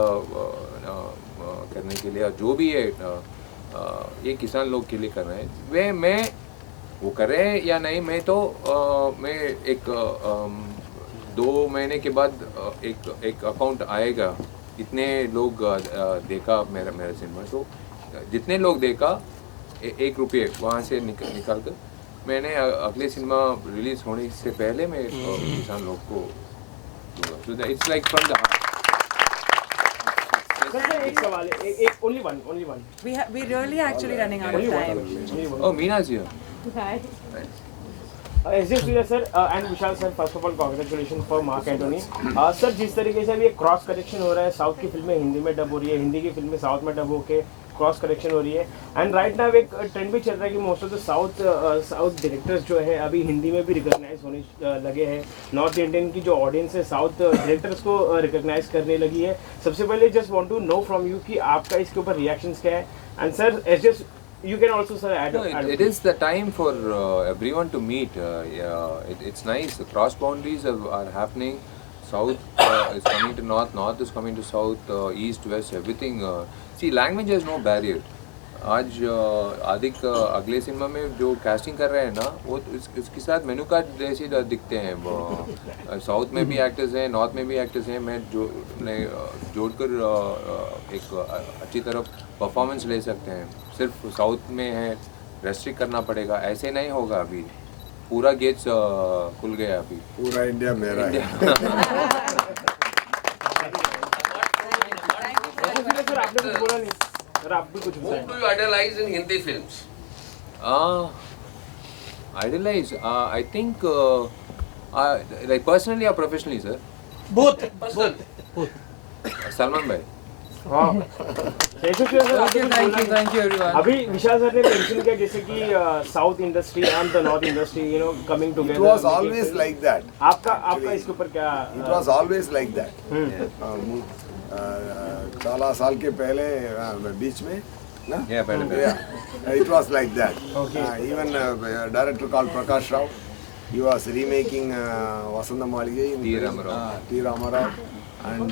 करने के लिए, जो भी है ये किसान लोग के लिए कर रहे हैं। वे मैं वो कर रहे हैं या नहीं, मैं तो मैं एक 2 महीने के बाद एक अकाउंट आएगा, इतने लोग देखा मेरा सिनेमा, तो जितने लोग देखा 1 रुपये वहाँ से निकाल कर मैंने अगले सिनेमा रिलीज होने से पहले मैं किसान लोग को दूंगा। It's like from the sir एक सवाल है, एक only one We really actually running out of time. Oh, Meena's here. Hi. SJ Suryah sir and Vishal sir, first of all congratulation for Mark Antony. Sir जिस तरीके से अभी एक क्रॉस करेक्शन हो रहा है, साउथ की फिल्में हिंदी में डब हो रही है, हिंदी की फिल्में साउथ में डब होके क्रॉस करेक्शन हो रही है, एंड राइट नाउ एक ट्रेंड भी चल रहा है कि most of the south directors जो है अभी हिंदी में भी रिकॉग्नाइज होने लगे हैं। नॉर्थ इंडियन की जो ऑडियंस है साउथ डायरेक्टर्स को रिकॉग्नाइज करने लगी है। सबसे पहले just want to know from you कि आपका इसके ऊपर रिएक्शंस क्या है, and sir as you can also sir add. No, it is the time for everyone to meet. It's nice. The cross boundaries are happening. South is coming to north, north is coming to south, east, west, everything. See, language has no barrier. आज आदिक अगले cinema में जो casting कर रहे हैं ना, वो इसके साथ मेनू कार्ड जैसे दिखते हैं। साउथ में भी एक्टर्स हैं, नॉर्थ में भी एक्टर्स हैं, मैं जोड़कर एक अच्छी तरफ परफॉर्मेंस ले सकते हैं। सिर्फ साउथ में है, रेस्ट्रिक्ट करना पड़ेगा, ऐसे नहीं होगा। अभी पूरा गेट्स खुल गया, अभी पूरा इंडिया मेरा है। सर आपने कुछ बोला नहीं सर, आप भी कुछ Whom do you idolize in Hindi films? Idolize, I think like personally or professionally, sir? both Salman bhai. हाँ Thank you everyone. अभी विशाल सर ने मेंशन किया जैसे कि south industry and the north industry you know coming It together. was always like that. आपका इसके ऊपर क्या? It was always like that. చాలా साल के पहले बीच में ना? Yeah, better. Yeah, it was like that. Even a director called Prakash Rao, he was remaking Vasanta Maligai in T. Ramarao. T. Ramarao and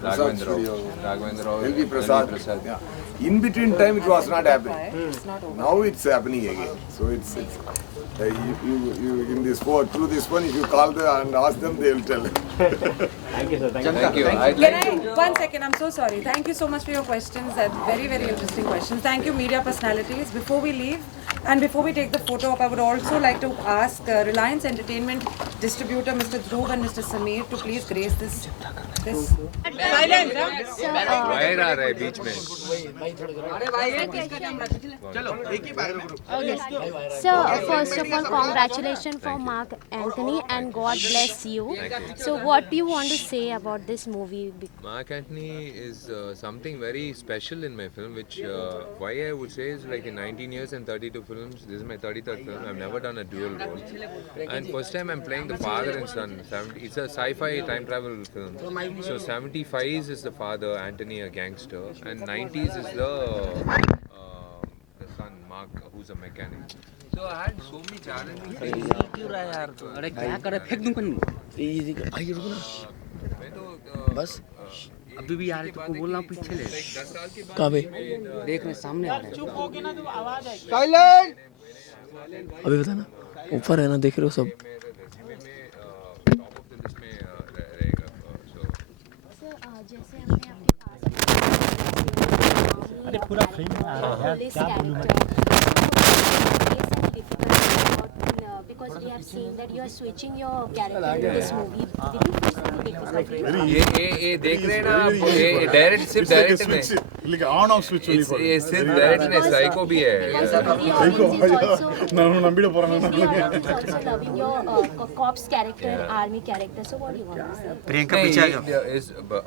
Prasad studio. Raghavendra Rao, L.V. Prasad. Yeah. In between time it was not happening. It's not over. Now it's happening again. So it's you in this phone, through this phone, if you call them and ask them, they will tell. Thank you sir, thank you. Thank you. Can I, 1 second, I'm so sorry. Thank you so much for your questions. They're very, very interesting questions. Thank you, media personalities. Before we leave and before we take the photo op, I would also like to ask Reliance Entertainment distributor Mr. Dhruv and Mr. Sameer to please grace this. Wire आ रहा है बीच में। So first of all, congratulations for Mark Anthony and God bless you. So what do you want to say about this movie? Mark Antony is something very special in my film, which why I would say is like in 19 years and 32 films, this is my 33rd film. I've never done a dual role, and first time I'm playing the father and son. It's a sci-fi time travel film. So 75s is the father, Antony, a gangster, and 90s is the son, Mark, who's a mechanic. So I had so many challenges. क्यों रहा है यार? अरे क्या करे, फेंक दूं कहीं? इजी कर, आइए रुको ना। मैं तो बस अभी भी आ रहे तो बोलना पीछे ले। 10 साल के बाद कब देख रहे सामने आ रहे हैं। चुप हो के ना तो आवाज आएगी। साइलेंट। अभी बता ना, ऊपर है ना, देख रहे हो सब। मेरे रेज्यूमे में टॉप ऑफ द लिस्ट में रहेगा। Sir, जैसे हमने आपके पूरा फिल्म आ रहा है, पुलिस क्या character because we have seen that you are switching your character in this movie. Did you face any difficulty? ये देख रहे हैं ना आप, ये डायरेक्ट सिर्फ It's like a डायरेक्ट में switch, like an on-off switch only for ये सिर्फ डायरेक्ट में साइको भी Because है the audience is also நான் நம்பிட போறேன் the audience is also loving your cops character and army character. So what do you want to say? Priyanka पीछे आ जाओ।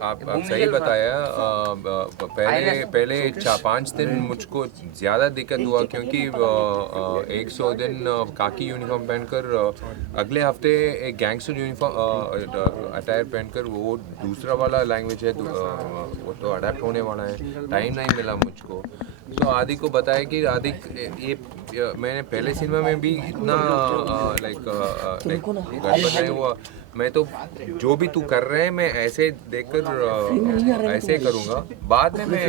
आप सही बताया। पहले 4-5 दिन मुझको ज़्यादा दिक्कत हुआ क्योंकि 100 दिन काकी यूनिफॉर्म पहनकर अगले हफ्ते एक गैंगस्टर यूनिफॉर्म अटायर पहनकर वो दूसरा वाला लैंग्वेज है वो तो अडेप्ट होने वाला है, टाइम नहीं मिला मुझको। तो आदि को बताया कि आदि ये मैंने पहले सिनेमा में भी इतना लाइक गड़बड़ हुआ, मैं तो जो भी तू कर रहे हैं मैं ऐसे देखकर ऐसे करूँगा, बाद में मैं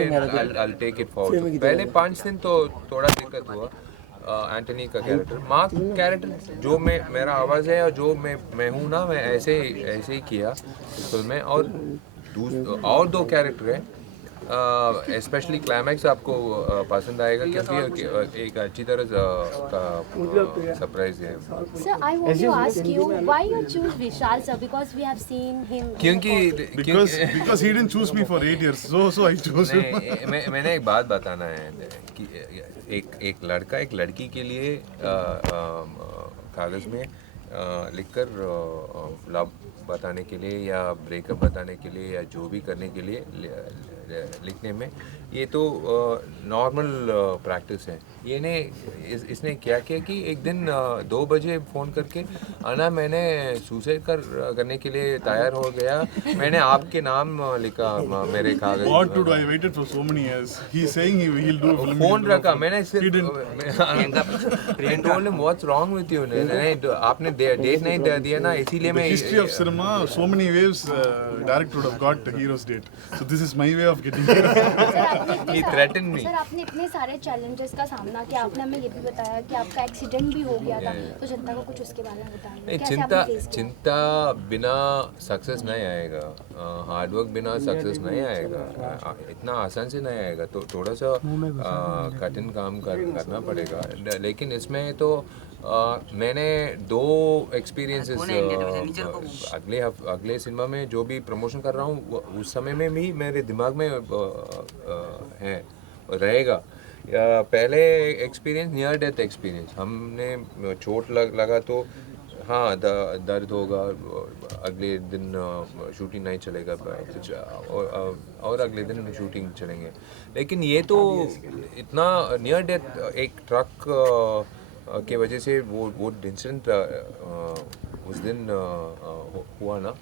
I'll take it forward। पहले 5 दिन तो थोड़ा दिक्कत हुआ। एंटनी का कैरेक्टर, मार्क कैरेक्टर जो मैं मेरा आवाज़ है और जो मैं हूँ ना, मैं ऐसे ही किया फिल्म में। और 2 कैरेक्टर हैं, स्पेशली क्लाइमैक्स आपको पसंद आएगा क्योंकि एक अच्छी तरह का सरप्राइज है। Sir, I want to ask you why you choose Vishal sir, because we have seen him. because he didn't choose me for 8 years, so I chose him। मैंने एक बात बताना है कि एक लड़का एक लड़की के लिए कागज़ में लिखकर लव बताने के लिए या ब्रेकअप बताने के लिए या जो भी करने के लिए लिखने में, ये तो नॉर्मल प्रैक्टिस है। ये ने इसने क्या किया कि एक दिन 2 बजे फ़ोन करके आना मैंने सुसाइड करने के लिए तैयार हो गया, मैंने आपके नाम लिखा मेरे कागज। What to do? I waited for so many years. He's saying he'll do a film. Phone रखा मैंने सिर्फ I told him what's wrong with you? नहीं आपने डेट नहीं दिया ना, इसीलिए मैं History of cinema, so many ways director would have got the hero's date. So this is my way of getting He threatened me. Sir आपने इतने सारे चैलेंजेस का सामना किया, आपने हमें ये भी बताया कि आपका एक्सीडेंट भी हो गया था, तो जनता को कुछ उसके बारे में बताएंगे। चिंता बिना सक्सेस नहीं आएगा, हार्डवर्क बिना सक्सेस नहीं आएगा, इतना आसान से नहीं आएगा, तो थोड़ा सा कठिन काम करना पड़ेगा। लेकिन इसमें तो मैंने 2 एक्सपीरियंसेस अगले सिनेमा में जो भी प्रमोशन कर रहा हूँ उस समय में भी मेरे दिमाग में है रहेगा। पहले एक्सपीरियंस नियर डेथ एक्सपीरियंस, हमने चोट लगा तो हाँ दर्द होगा, अगले दिन शूटिंग नहीं चलेगा और अगले दिन शूटिंग चलेंगे। लेकिन ये तो इतना नियर डेथ, एक ट्रक के वजह से वो इंसिडेंट उस दिन हुआ ना,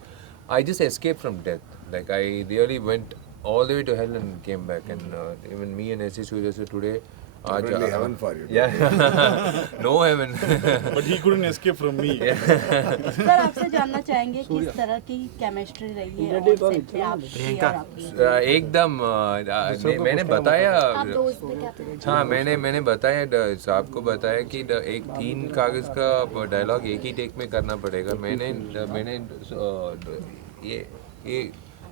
I just escaped from death. Like I really went all the way to hell and came back, and even me and S.S. today. Really heaven for you. Yeah, no heaven. But he couldn't escape from me. Sir आपसे जानना चाहेंगे किस तरह की chemistry रही है और set पे आपकी और आपकी? एकदम मैंने बताया, आप दोस्त थे क्या? हाँ मैंने बताया साहब को बताया कि एक 3 कागज़ का डायलॉग एक ही टेक में करना पड़ेगा। मैंने ये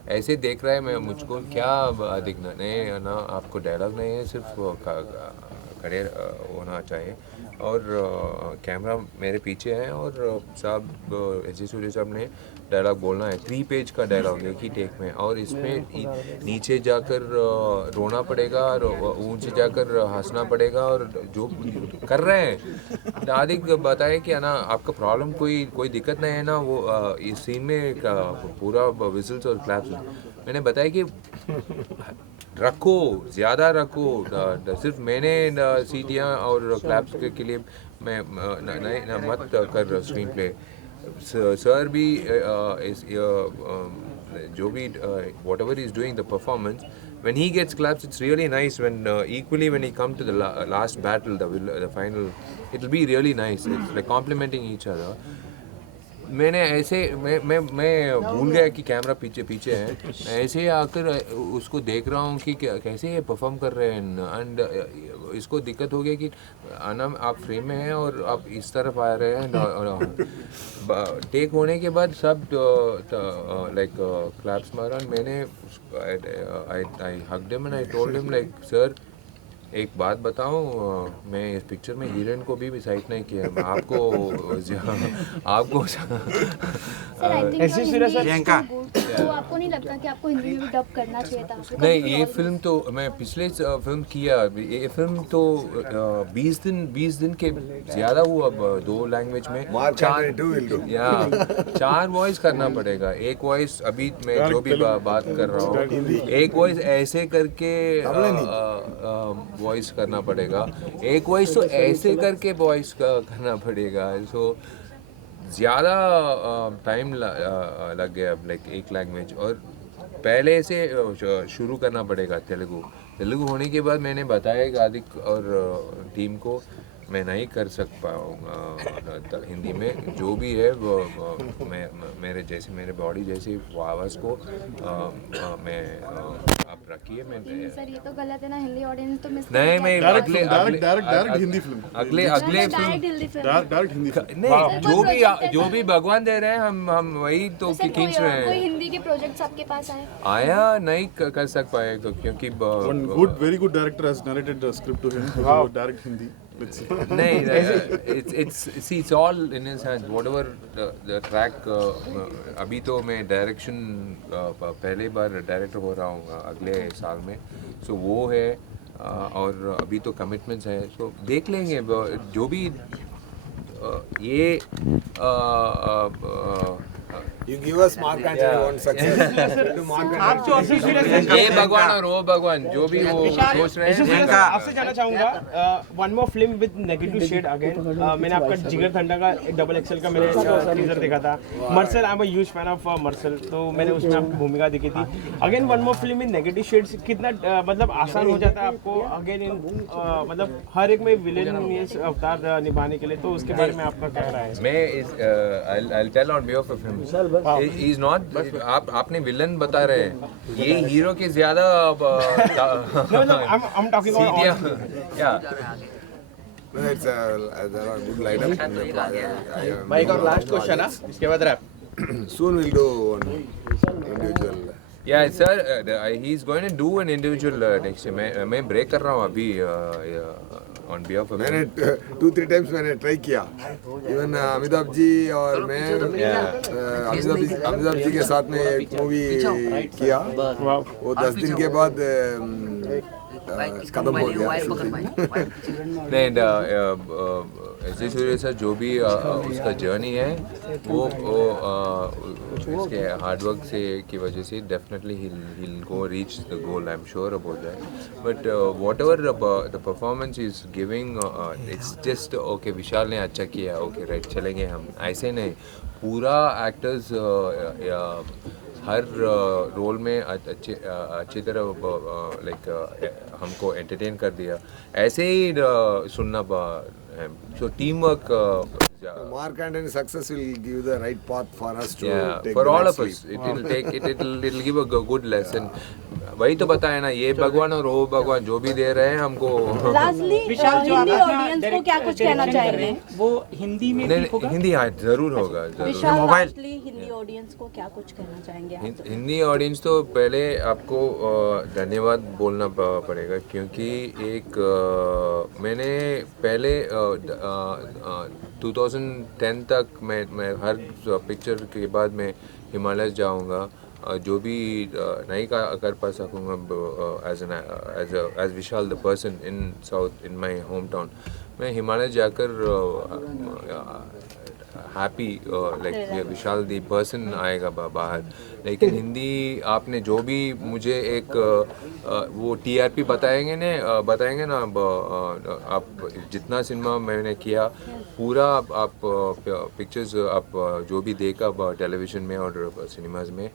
ऐसे देख रहा है मैं मुझको क्या दिखना नहीं ना, आपको डायलॉग नहीं है, सिर्फ खड़े होना चाहिए और कैमरा मेरे पीछे है और साहब एस सूर्य साहब ने डायलॉग बोलना है, 3 पेज का डायलॉग एक ही टेक में, और इसमें नीचे जाकर रोना पड़ेगा और ऊंचे जाकर हंसना पड़ेगा और जो कर रहे हैं दादी बताए कि ना आपका प्रॉब्लम कोई दिक्कत नहीं है ना, वो इस सीन में पूरा विजल्स और क्लैप्स। मैंने बताया कि रखो, ज़्यादा रखो, सिर्फ मैंने सीटियाँ और क्लैप्स के लिए मैं मत कर स्क्रीन प्ले। सर भी जो भी whatever he is doing the performance, when he gets claps it's really nice, when equally when he come to the last battle, the final, it will be really nice, it's like complimenting each other. मैंने ऐसे मैं भूल गया कि camera पीछे है, मैं ऐसे ही आकर उसको देख रहा हूँ कि कैसे ये परफॉर्म कर रहे हैं, एंड इसको दिक्कत हो गया कि आना आप फ्रेम में हैं और आप इस तरफ आ रहे हैं। टेक होने के बाद सब लाइक क्लैप्स मारा, मैंने I hugged him and I told him like sir एक बात बताऊं, मैं इस पिक्चर में हीरोइन को भी साइड नहीं किया। आपको आपको सर आई थिंक प्रियंका तो आपको नहीं लगता कि आपको हिंदी में भी डब करना चाहिए था? नहीं, ये फिल्म तो मैं पिछले फिल्म किया, ये फिल्म तो 20 दिन के ज़्यादा हुआ। अब 2 लैंग्वेज में या 4 वॉइस करना पड़ेगा। एक वॉइस अभी मैं जो भी बात कर रहा हूँ, एक वॉइस ऐसे करके वॉइस करना पड़ेगा, एक वॉइस तो ऐसे करके वॉइस करना पड़ेगा। सो ज़्यादा टाइम लग गया, लाइक एक लैंग्वेज, और पहले से शुरू करना पड़ेगा तेलुगु होने के बाद मैंने बताया कि आदिक और टीम को मैं नहीं कर पाऊँगा हिंदी में। जो भी है वो मेरे जैसे, मेरे बॉडी जैसी आवाज़ को मैं आप रखिए। मैं सर ये तो गलत है ना, हिंदी ऑडियंस तो मिस नहीं, मैं डायरेक्ट हिंदी फिल्म, अगले डायरेक्ट हिंदी फिल्म। नहीं, जो भी भगवान दे रहे हैं हम वही तो खींच रहे कोई हैं। हिंदी के प्रोजेक्ट्स आपके पास आया नहीं कर सक पाए क्योंकि One very good director has narrated the script to him. Direct Hindi. नहीं, it's all in his hands. Whatever the track, अभी तो मैं डायरेक्शन पहले बार डायरेक्टर हो रहा हूँ अगले साल में, सो वो है। और अभी तो कमिटमेंट्स हैं, सो देख लेंगे जो भी ये You give us Mark Antony one success. ये भगवान और वो भगवान जो भी वो सोच रहे हैं। आपसे जानना चाहूँगा, one more film with negative shade again. मैंने आपका जिगर ठंडा का एक डबल एक्सेल का मैंने टीजर देखा था। Mersal, I am a huge fan of Mersal, तो मैंने उसमें आपकी भूमिका देखी थी। Again one more film with negative shades, कितना मतलब आसान हो जाता है आपको अगेन इन मतलब हर एक में विलेन अवतार निभाने के लिए, तो उसके बारे में आपका क्या राय है? मैं I'll tell on behalf of him. He's not. आपने विलन बता रहे हैं, ये हीरो के ज़्यादा I'm talking about yeah. No, it's a good lineup. Mike, और लास्ट क्वेश्चन है, इसके बाद rap. Soon we'll do one individual. Yeah, sir, he's going to do an individual next year. मैं ब्रेक कर रहा हूँ अभी on behalf of him. मैंने 2-3 times मैंने ट्राई किया, इवन अमिताभ जी और मैं अमिताभ जी के साथ में एक मूवी किया, वो 10 दिन के बाद खत्म हो गया। नहीं, एस सूर्य सर जो भी उसका जर्नी है वो इसके हार्डवर्क से की वजह से definitely he'll go reach the goal. I'm sure about that. But whatever the performance is giving, it's just okay. विशाल ने अच्छा किया, okay right, चलेंगे हम, ऐसे नहीं। पूरा एक्टर्स हर रोल में अच्छी तरह लाइक हमको एंटरटेन कर दिया, ऐसे ही सुनना है। So team work, Mark Antony success will give the right path for us to take for the all next of us. leap. It'll give a good lesson. वही तो बताया ना, ये भगवान और वो भगवान जो भी दे रहे हैं हमको। लास्टली हिंदी ऑडियंस को क्या कुछ कहना चाहेंगे? वो हिंदी में भी होगा? हिंदी हाँ जरूर होगा, विशाल लास्टली हिंदी ऑडियंस को क्या कुछ कहना चाहेंगे आप? हिंदी ऑडियंस तो पहले आपको धन्यवाद बोलना पड़ेगा, क्योंकि एक मैंने पहले 2010 तक मैं हर पिक्चर के बाद मैं हिमालय जाऊंगा, जो भी नहीं कर पा सकूँगा as Vishal the person in south in my home town, मैं हिमालय जाकर happy like Vishal the person आएगा बाहर। लेकिन हिंदी आपने जो भी मुझे एक वो टीआरपी बताएंगे ना, आप जितना सिनेमा मैंने किया पूरा आप पिक्चर्स आप जो भी देखा टेलीविज़न में और सिनेमाज में,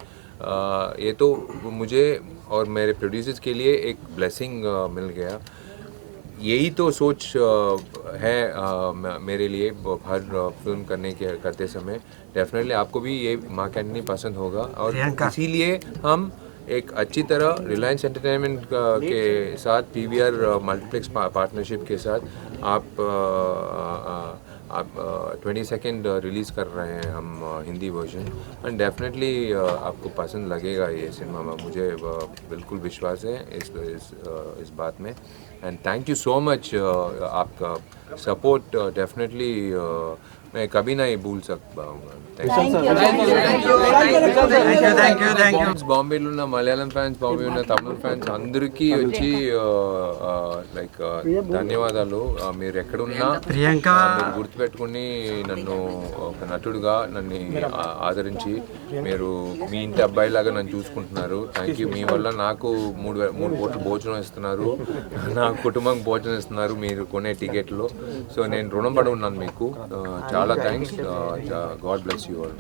ये तो मुझे और मेरे प्रोड्यूसर्स के लिए एक ब्लेसिंग मिल गया। यही तो सोच है मेरे लिए हर फिल्म करते समय। डेफिनेटली आपको भी ये मार्क एंटनी पसंद होगा, और इसीलिए हम एक अच्छी तरह रिलायंस एंटरटेनमेंट के साथ पीवीआर मल्टीप्लेक्स पार्टनरशिप के साथ आप 22nd रिलीज़ कर रहे हैं हम हिंदी वर्जन एंड डेफिनेटली आपको पसंद लगेगा ये सिनेमा में, मुझे बिल्कुल विश्वास है इस बात में. And thank you so much, आपका सपोर्ट डेफिनेटली मैं कभी नहीं भूल सकता हूँ. బాంబేలో ఉన్న మలయాళం ఫ్యాన్స్, బాంబే ఉన్న తమిళ ఫ్యాన్స్ అందరికీ వచ్చి లైక్ ధన్యవాదాలు. మీరు ఎక్కడున్నా మీరు గుర్తుపెట్టుకుని నన్ను ఒక నటుడుగా నన్ను ఆదరించి మీరు మీ ఇంటి అబ్బాయిలాగా నన్ను చూసుకుంటున్నారు. Thank you. మీ వల్ల నాకు మూడు పూటలు భోజనం ఇస్తున్నారు, నా కుటుంబం భోజనం ఇస్తున్నారు మీరు కొనే టికెట్లో. సో నేను రుణపడి ఉన్నాను మీకు. చాలా thanks. God bless you all.